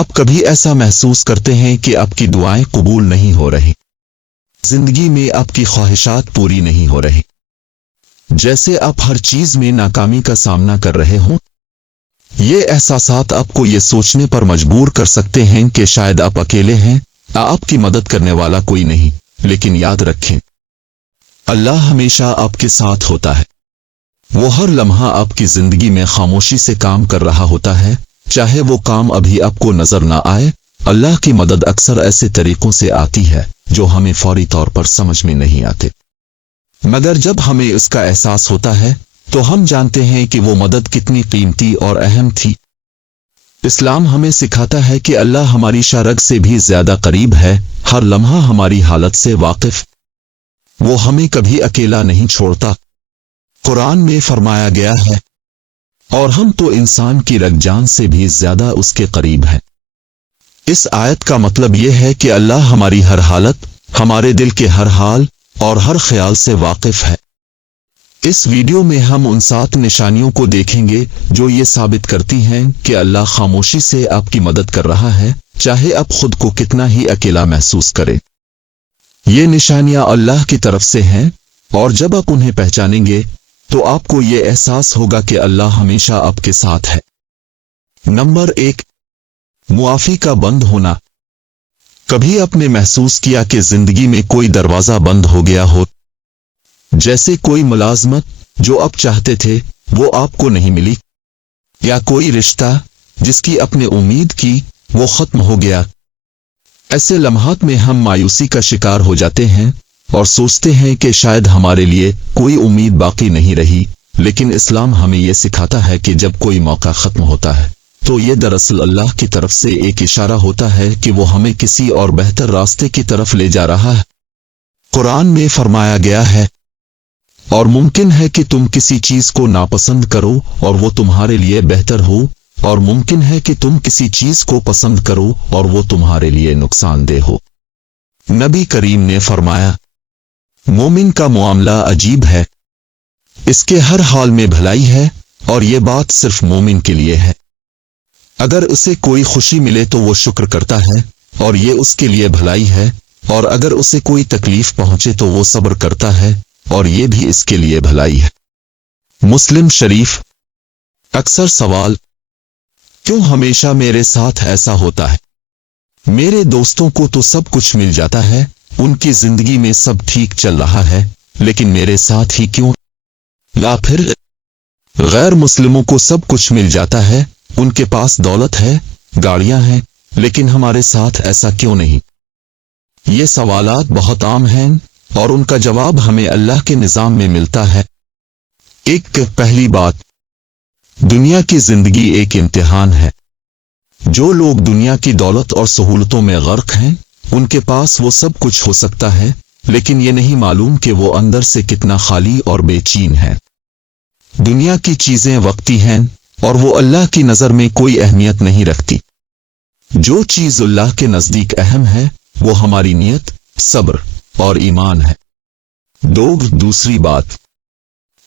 आप कभी ऐसा महसूस करते हैं कि आपकी दुआएं कबूल नहीं हो रही, जिंदगी में आपकी ख्वाहिशात पूरी नहीं हो रही, जैसे आप हर चीज में नाकामी का सामना कर रहे हों? ये एहसासात आपको ये सोचने पर मजबूर कर सकते हैं कि शायद आप अकेले हैं, आपकी मदद करने वाला कोई नहीं। लेकिन याद रखें, अल्लाह हमेशा आपके साथ होता है। वो हर लम्हा आपकी जिंदगी में खामोशी से काम कर रहा होता है, चाहे वो काम अभी आपको नजर ना आए। अल्लाह की मदद अक्सर ऐसे तरीकों से आती है जो हमें फौरी तौर पर समझ में नहीं आते, मगर जब हमें इसका एहसास होता है तो हम जानते हैं कि वो मदद कितनी कीमती और अहम थी। इस्लाम हमें सिखाता है कि अल्लाह हमारी शरग से भी ज्यादा करीब है, हर लम्हा हमारी हालत से वाकिफ। वो हमें कभी अकेला नहीं छोड़ता। कुरान में फरमाया गया है, और हम तो इंसान की रगजान से भी ज्यादा उसके करीब हैं। इस आयत का मतलब यह है कि अल्लाह हमारी हर हालत, हमारे दिल के हर हाल और हर ख्याल से वाकिफ है। इस वीडियो में हम उन 7 निशानियों को देखेंगे जो ये साबित करती हैं कि अल्लाह खामोशी से आपकी मदद कर रहा है, चाहे आप खुद को कितना ही अकेला महसूस करें। ये निशानियां अल्लाह की तरफ से हैं, और जब आप उन्हें पहचानेंगे तो आपको ये एहसास होगा कि अल्लाह हमेशा आपके साथ है। नंबर 1, मुआफी का बंद होना। कभी आपने महसूस किया कि जिंदगी में कोई दरवाजा बंद हो गया हो, जैसे कोई मुलाजमत जो आप चाहते थे वो आपको नहीं मिली, या कोई रिश्ता जिसकी आपने उम्मीद की वो खत्म हो गया? ऐसे लम्हात में हम मायूसी का शिकार हो जाते हैं और सोचते हैं कि शायद हमारे लिए कोई उम्मीद बाकी नहीं रही। लेकिन इस्लाम हमें यह सिखाता है कि जब कोई मौका खत्म होता है तो ये दरअसल अल्लाह की तरफ से एक इशारा होता है कि वो हमें किसी और बेहतर रास्ते की तरफ ले जा रहा है। कुरान में फरमाया गया है, और मुमकिन है कि तुम किसी चीज को नापसंद करो और वो तुम्हारे लिए बेहतर हो, और मुमकिन है कि तुम किसी चीज को पसंद करो और वो तुम्हारे लिए नुकसानदेह हो। नबी करीम ने फरमाया, मोमिन का मामला अजीब है, इसके हर हाल में भलाई है, और ये बात सिर्फ मोमिन के लिए है। अगर उसे कोई खुशी मिले तो वो शुक्र करता है और ये उसके लिए भलाई है, और अगर उसे कोई तकलीफ पहुंचे तो वो सब्र करता है और ये भी इसके लिए भलाई है। मुस्लिम शरीफ। अक्सर सवाल, क्यों हमेशा मेरे साथ ऐसा होता है? मेरे दोस्तों को तो सब कुछ मिल जाता है, उनकी जिंदगी में सब ठीक चल रहा है, लेकिन मेरे साथ ही क्यों? या फिर गैर मुस्लिमों को सब कुछ मिल जाता है, उनके पास दौलत है, गाड़ियां हैं, लेकिन हमारे साथ ऐसा क्यों नहीं? ये सवालात बहुत आम हैं और उनका जवाब हमें अल्लाह के निजाम में मिलता है। पहली बात, दुनिया की जिंदगी एक इम्तिहान है। जो लोग दुनिया की दौलत और सहूलतों में गर्क हैं, उनके पास वो सब कुछ हो सकता है, लेकिन ये नहीं मालूम कि वो अंदर से कितना खाली और बेचैन है। दुनिया की चीजें वक्ती हैं और वो अल्लाह की नजर में कोई अहमियत नहीं रखती। जो चीज अल्लाह के नजदीक अहम है वो हमारी नियत, सब्र और ईमान है। दूसरी बात,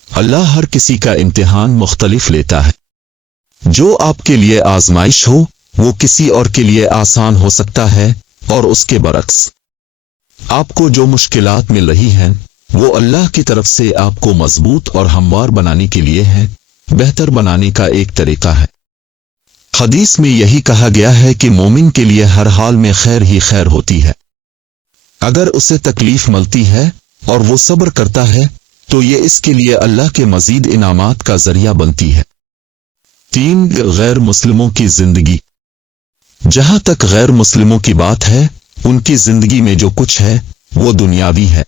अल्लाह हर किसी का इम्तिहान मुख्तलिफ लेता है। जो आपके लिए आजमाइश हो वो किसी और के लिए आसान हो सकता है, और उसके बरक्स। आपको जो मुश्किलात मिल रही हैं वो अल्लाह की तरफ से आपको मजबूत और हमवार बनाने के लिए है, बेहतर बनाने का एक तरीका है। हदीस में यही कहा गया है कि मोमिन के लिए हर हाल में खैर ही खैर होती है। अगर उसे तकलीफ मिलती है और वो सब्र करता है तो ये इसके लिए अल्लाह के मजीद इनामात का जरिया बनती है। 3, गैर मुस्लिमों की जिंदगी। जहां तक गैर मुस्लिमों की बात है, उनकी जिंदगी में जो कुछ है वो दुनियावी है।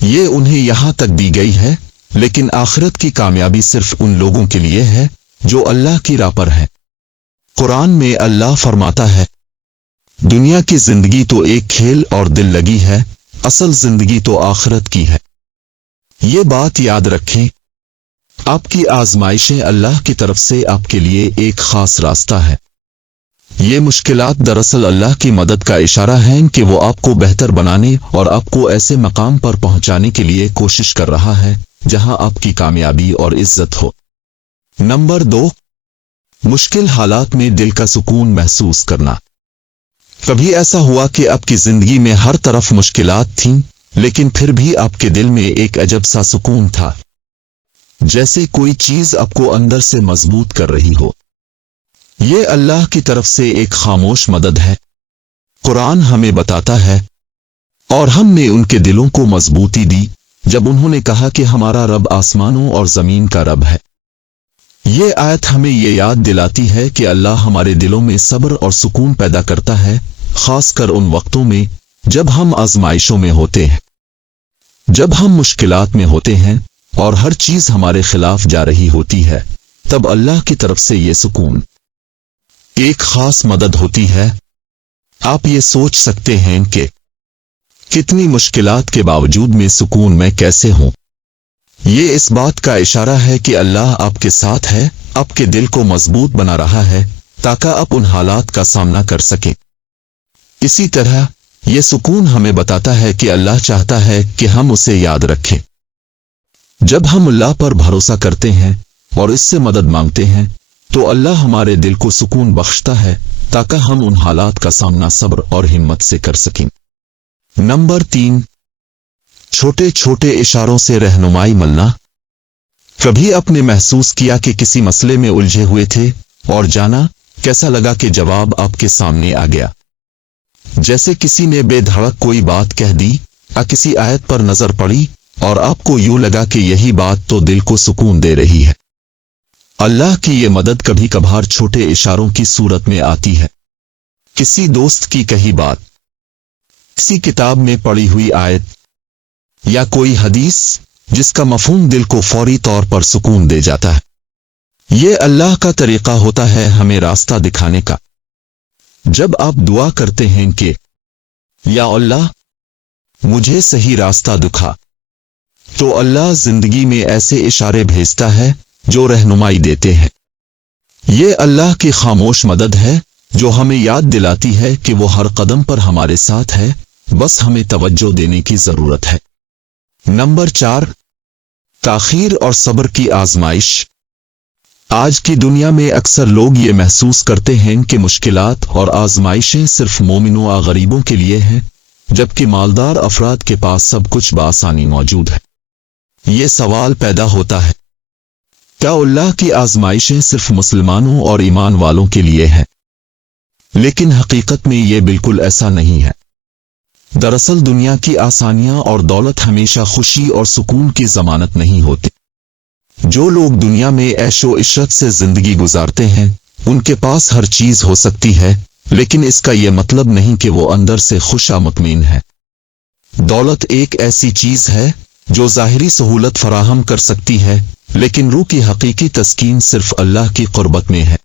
ये उन्हें यहां तक दी गई है, लेकिन आखिरत की कामयाबी सिर्फ उन लोगों के लिए है जो अल्लाह की राह पर हैं। कुरान में अल्लाह फरमाता है, दुनिया की जिंदगी तो एक खेल और दिल लगी है, असल जिंदगी तो आखिरत की है। ये बात याद रखें, आपकी आजमाइशें अल्लाह की तरफ से आपके लिए एक खास रास्ता है। ये मुश्किलात दरअसल अल्लाह की मदद का इशारा है कि वो आपको बेहतर बनाने और आपको ऐसे मकाम पर पहुंचाने के लिए कोशिश कर रहा है जहां आपकी कामयाबी और इज्जत हो। नंबर 2, मुश्किल हालात में दिल का सुकून महसूस करना। कभी ऐसा हुआ कि आपकी जिंदगी में हर तरफ मुश्किलात थीं, लेकिन फिर भी आपके दिल में एक अजब सा सुकून था, जैसे कोई चीज आपको अंदर से मजबूत कर रही हो। ये अल्लाह की तरफ से एक खामोश मदद है। कुरान हमें बताता है, और हमने उनके दिलों को मजबूती दी जब उन्होंने कहा कि हमारा रब आसमानों और जमीन का रब है। ये आयत हमें ये याद दिलाती है कि अल्लाह हमारे दिलों में सब्र और सुकून पैदा करता है, खासकर उन वक्तों में जब हम आजमाइशों में होते हैं, जब हम मुश्किलात में होते हैं और हर चीज हमारे खिलाफ जा रही होती है। तब अल्लाह की तरफ से ये सुकून एक खास मदद होती है। आप ये सोच सकते हैं कि कितनी मुश्किलात के बावजूद में सुकून में कैसे हूं। ये इस बात का इशारा है कि अल्लाह आपके साथ है, आपके दिल को मजबूत बना रहा है ताकि आप उन हालात का सामना कर सकें। इसी तरह ये सुकून हमें बताता है कि अल्लाह चाहता है कि हम उसे याद रखें। जब हम अल्लाह पर भरोसा करते हैं और इससे मदद मांगते हैं तो अल्लाह हमारे दिल को सुकून बख्शता है ताकि हम उन हालात का सामना सब्र और हिम्मत से कर सकें। नंबर 3, छोटे छोटे इशारों से रहनुमाई मिलना। कभी आपने महसूस किया कि किसी मसले में उलझे हुए थे और जाना कैसा लगा कि जवाब आपके सामने आ गया। जैसे किसी ने बेधड़क कोई बात कह दी या किसी आयत पर नजर पड़ी और आपको यूं लगा कि यही बात तो दिल को सुकून दे रही है। अल्लाह की ये मदद कभी कभार छोटे इशारों की सूरत में आती है। किसी दोस्त की कही बात, किसी किताब में पढ़ी हुई आयत या कोई हदीस जिसका मफहूम दिल को फौरी तौर पर सुकून दे जाता है। ये अल्लाह का तरीका होता है हमें रास्ता दिखाने का। जब आप दुआ करते हैं कि या अल्लाह मुझे सही रास्ता दिखा, तो अल्लाह जिंदगी में ऐसे इशारे भेजता है जो रहनुमाई देते हैं। ये अल्लाह की खामोश मदद है जो हमें याद दिलाती है कि वो हर कदम पर हमारे साथ है, बस हमें तवज्जो देने की जरूरत है। नंबर 4, ताखीर और सब्र की आजमाइश। आज की दुनिया में अक्सर लोग ये महसूस करते हैं कि मुश्किलात और आजमाइशें सिर्फ मोमिनों या गरीबों के लिए हैं, जबकि मालदार अफराद के पास सब कुछ बआसानी मौजूद है। ये सवाल पैदा होता है, क्या अल्लाह की आजमाइशें सिर्फ मुसलमानों और ईमान वालों के लिए हैं? लेकिन हकीकत में ये बिल्कुल ऐसा नहीं है। दरअसल दुनिया की आसानियां और दौलत हमेशा खुशी और सुकून की जमानत नहीं होती। जो लोग दुनिया में ऐशो इशरत से जिंदगी गुजारते हैं उनके पास हर चीज हो सकती है, लेकिन इसका यह मतलब नहीं कि वो अंदर से खुशा मुतमईन है। दौलत एक ऐसी चीज है जो जाहिरी सहूलत फराहम कर सकती है, लेकिन रूह की हकीकी तस्कीन सिर्फ अल्लाह की कुर्बत में है।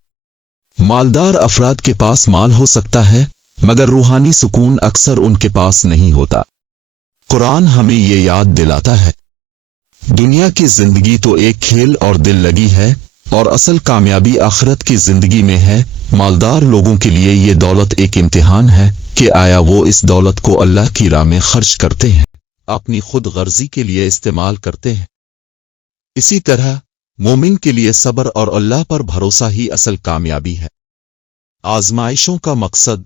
मालदार अफराद के पास माल हो सकता है, मगर रूहानी सुकून अक्सर उनके पास नहीं होता। कुरान हमें ये याद दिलाता है, दुनिया की जिंदगी तो एक खेल और दिल लगी है, और असल कामयाबी आखिरत की जिंदगी में है। मालदार लोगों के लिए ये दौलत एक इम्तिहान है कि आया वो इस दौलत को अल्लाह की राह में खर्च करते हैं, अपनी खुद गर्जी के लिए इस्तेमाल करते हैं। इसी तरह मोमिन के लिए सब्र और अल्लाह पर भरोसा ही असल कामयाबी है। आजमाइशों का मकसद,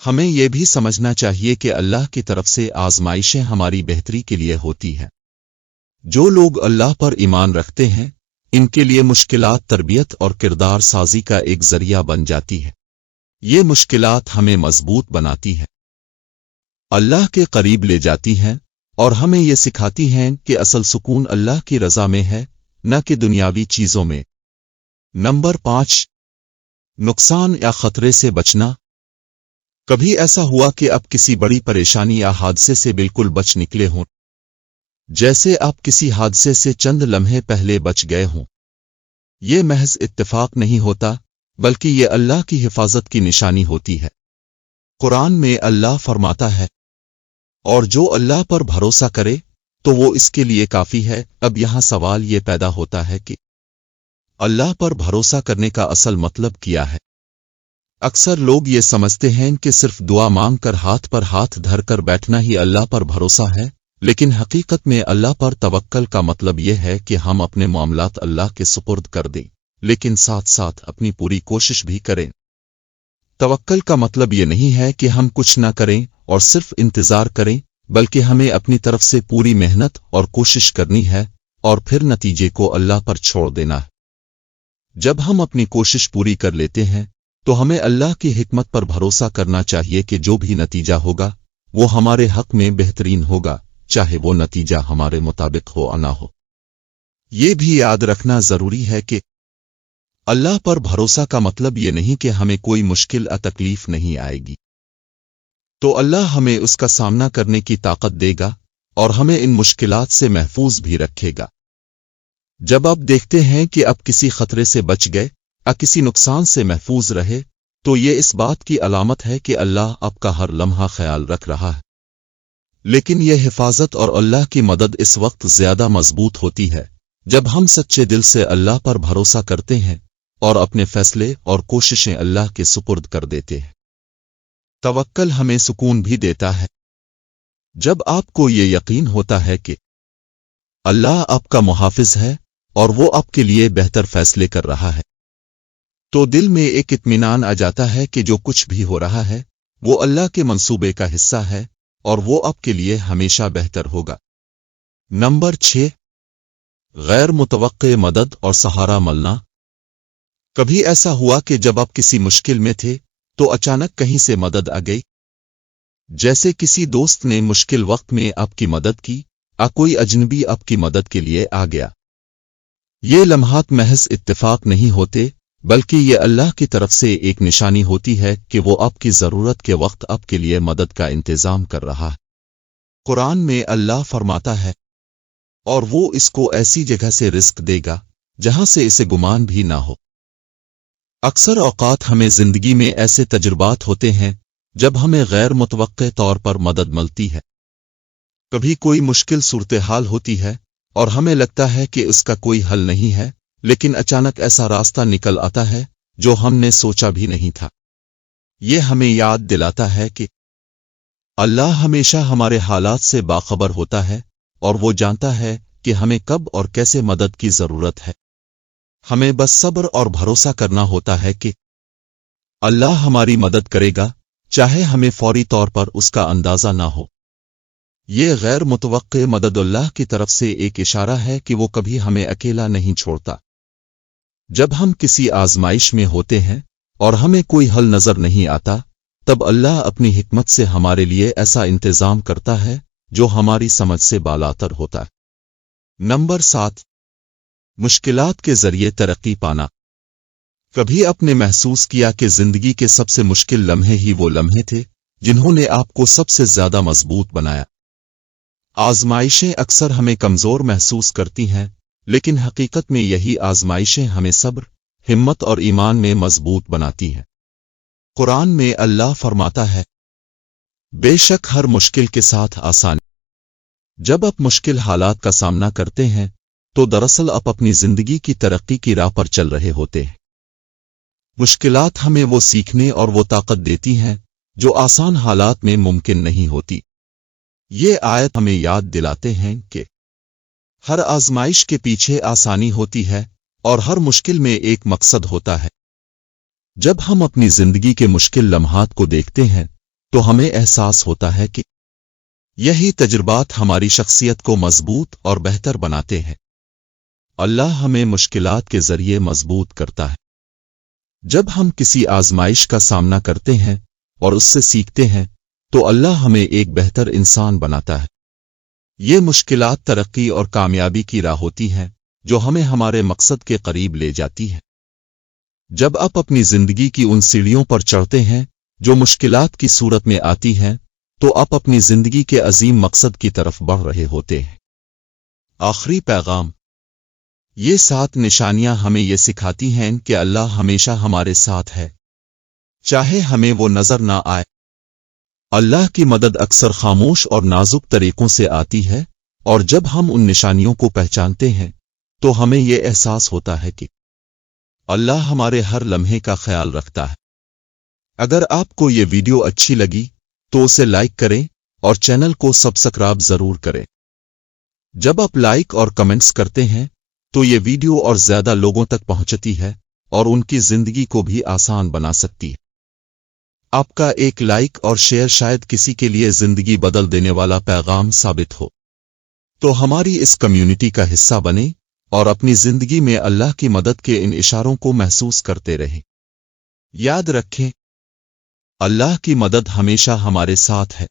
हमें यह भी समझना चाहिए कि अल्लाह की तरफ से आजमाइशें हमारी बेहतरी के लिए होती हैं। जो लोग अल्लाह पर ईमान रखते हैं इनके लिए मुश्किलात तरबियत और किरदार साजी का एक जरिया बन जाती है। ये मुश्किलात हमें मजबूत बनाती है, अल्लाह के करीब ले जाती हैं और हमें यह सिखाती हैं कि असल सुकून अल्लाह की रजा में है, न कि दुनियावी चीजों में। नंबर 5, नुकसान या खतरे से बचना। कभी ऐसा हुआ कि आप किसी बड़ी परेशानी या हादसे से बिल्कुल बच निकले हों, जैसे आप किसी हादसे से चंद लम्हे पहले बच गए हों। यह महज इत्तेफाक नहीं होता, बल्कि यह अल्लाह की हिफाजत की निशानी होती है। कुरान में अल्लाह फरमाता है, और जो अल्लाह पर भरोसा करे तो वो इसके लिए काफी है। अब यहां सवाल ये पैदा होता है कि अल्लाह पर भरोसा करने का असल मतलब क्या है? अक्सर लोग ये समझते हैं कि सिर्फ दुआ मांग कर हाथ पर हाथ धरकर बैठना ही अल्लाह पर भरोसा है, लेकिन हकीकत में अल्लाह पर तवक्कल का मतलब यह है कि हम अपने मामलात अल्लाह के सुपुर्द कर दें, लेकिन साथ साथ अपनी पूरी कोशिश भी करें। तवक्कल का मतलब ये नहीं है कि हम कुछ ना करें और सिर्फ इंतजार करें, बल्कि हमें अपनी तरफ से पूरी मेहनत और कोशिश करनी है और फिर नतीजे को अल्लाह पर छोड़ देना है। जब हम अपनी कोशिश पूरी कर लेते हैं तो हमें अल्लाह की हिकमत पर भरोसा करना चाहिए कि जो भी नतीजा होगा वो हमारे हक में बेहतरीन होगा, चाहे वो नतीजा हमारे मुताबिक हो या ना हो। ये भी याद रखना जरूरी है कि अल्लाह पर भरोसा का मतलब ये नहीं कि हमें कोई मुश्किल या तकलीफ नहीं आएगी तो अल्लाह हमें उसका सामना करने की ताकत देगा और हमें इन मुश्किलात से महफूज भी रखेगा। जब आप देखते हैं कि आप किसी खतरे से बच गए या किसी नुकसान से महफूज रहे तो ये इस बात की अलामत है कि अल्लाह आपका हर लम्हा ख्याल रख रहा है। लेकिन यह हिफाजत और अल्लाह की मदद इस वक्त ज्यादा मजबूत होती है जब हम सच्चे दिल से अल्लाह पर भरोसा करते हैं और अपने फैसले और कोशिशें अल्लाह के सुपुर्द कर देते हैं। तवक्कल हमें सुकून भी देता है। जब आपको ये यकीन होता है कि अल्लाह आपका मुहाफिज है और वो आपके लिए बेहतर फैसले कर रहा है तो दिल में एक इत्मीनान आ जाता है कि जो कुछ भी हो रहा है वो अल्लाह के मंसूबे का हिस्सा है और वो आपके लिए हमेशा बेहतर होगा। नंबर 6, गैर मुतवक्के मदद और सहारा मिलना। कभी ऐसा हुआ कि जब आप किसी मुश्किल में थे तो अचानक कहीं से मदद आ गई, जैसे किसी दोस्त ने मुश्किल वक्त में आपकी मदद की या कोई अजनबी आपकी मदद के लिए आ गया। ये लम्हात महज इत्तेफाक नहीं होते बल्कि ये अल्लाह की तरफ से एक निशानी होती है कि वो आपकी जरूरत के वक्त आपके लिए मदद का इंतजाम कर रहा है। कुरान में अल्लाह फरमाता है, और वो इसको ऐसी जगह से रिस्क देगा जहां से इसे गुमान भी ना हो। अक्सर औकात हमें जिंदगी में ऐसे तजुर्बात होते हैं जब हमें गैर मुतवक्के तौर पर मदद मिलती है। कभी कोई मुश्किल सूरत हाल होती है और हमें लगता है कि उसका कोई हल नहीं है, लेकिन अचानक ऐसा रास्ता निकल आता है जो हमने सोचा भी नहीं था। ये हमें याद दिलाता है कि अल्लाह हमेशा हमारे हालात से बाखबर होता है और वो जानता है कि हमें कब और कैसे मदद की जरूरत है। हमें बस सब्र और भरोसा करना होता है कि अल्लाह हमारी मदद करेगा, चाहे हमें फौरी तौर पर उसका अंदाजा ना हो। ये गैर मुतवक्के मदद अल्लाह की तरफ से एक इशारा है कि वो कभी हमें अकेला नहीं छोड़ता। जब हम किसी आजमाइश में होते हैं और हमें कोई हल नजर नहीं आता, तब अल्लाह अपनी हिकमत से हमारे लिए ऐसा इंतजाम करता है जो हमारी समझ से बालातर होता है। नंबर 7, मुश्किलात के जरिए तरक्की पाना। कभी आपने महसूस किया कि जिंदगी के सबसे मुश्किल लम्हे ही वो लम्हे थे जिन्होंने आपको सबसे ज्यादा मजबूत बनाया। आजमाइशें अक्सर हमें कमजोर महसूस करती हैं, लेकिन हकीकत में यही आजमाइशें हमें सब्र, हिम्मत और ईमान में मजबूत बनाती हैं। कुरान में अल्लाह फरमाता है, बेशक हर मुश्किल के साथ आसानी। जब आप मुश्किल हालात का सामना करते हैं तो दरअसल आप अपनी जिंदगी की तरक्की की राह पर चल रहे होते हैं। मुश्किलात हमें वो सीखने और वो ताकत देती हैं जो आसान हालात में मुमकिन नहीं होती। ये आयत हमें याद दिलाते हैं कि हर आजमाइश के पीछे आसानी होती है और हर मुश्किल में एक मकसद होता है। जब हम अपनी जिंदगी के मुश्किल लम्हात को देखते हैं तो हमें एहसास होता है कि यही तजुर्बात हमारी शख्सियत को मजबूत और बेहतर बनाते हैं। अल्लाह हमें मुश्किलात के जरिए मजबूत करता है। जब हम किसी आजमाइश का सामना करते हैं और उससे सीखते हैं तो अल्लाह हमें एक बेहतर इंसान बनाता है। ये मुश्किलात तरक्की और कामयाबी की राह होती हैं जो हमें हमारे मकसद के करीब ले जाती है। जब आप अपनी जिंदगी की उन सीढ़ियों पर चढ़ते हैं जो मुश्किलात की सूरत में आती हैं तो आप अपनी जिंदगी के अजीम मकसद की तरफ बढ़ रहे होते हैं। आखिरी पैगाम, ये 7 निशानियां हमें ये सिखाती हैं कि अल्लाह हमेशा हमारे साथ है, चाहे हमें वो नजर ना आए। अल्लाह की मदद अक्सर खामोश और नाजुक तरीकों से आती है, और जब हम उन निशानियों को पहचानते हैं तो हमें ये एहसास होता है कि अल्लाह हमारे हर लम्हे का ख्याल रखता है। अगर आपको ये वीडियो अच्छी लगी तो उसे लाइक करें और चैनल को सब्सक्राइब जरूर करें। जब आप लाइक और कमेंट्स करते हैं تو یہ ویڈیو اور زیادہ لوگوں تک پہنچتی ہے اور ان کی زندگی کو بھی آسان بنا سکتی ہے۔ آپ کا ایک لائک اور شیئر شاید کسی کے لیے زندگی بدل دینے والا پیغام ثابت ہو۔ تو ہماری اس کمیونٹی کا حصہ بنیں اور اپنی زندگی میں اللہ کی مدد کے ان اشاروں کو محسوس کرتے رہیں۔ یاد رکھیں، اللہ کی مدد ہمیشہ ہمارے ساتھ ہے۔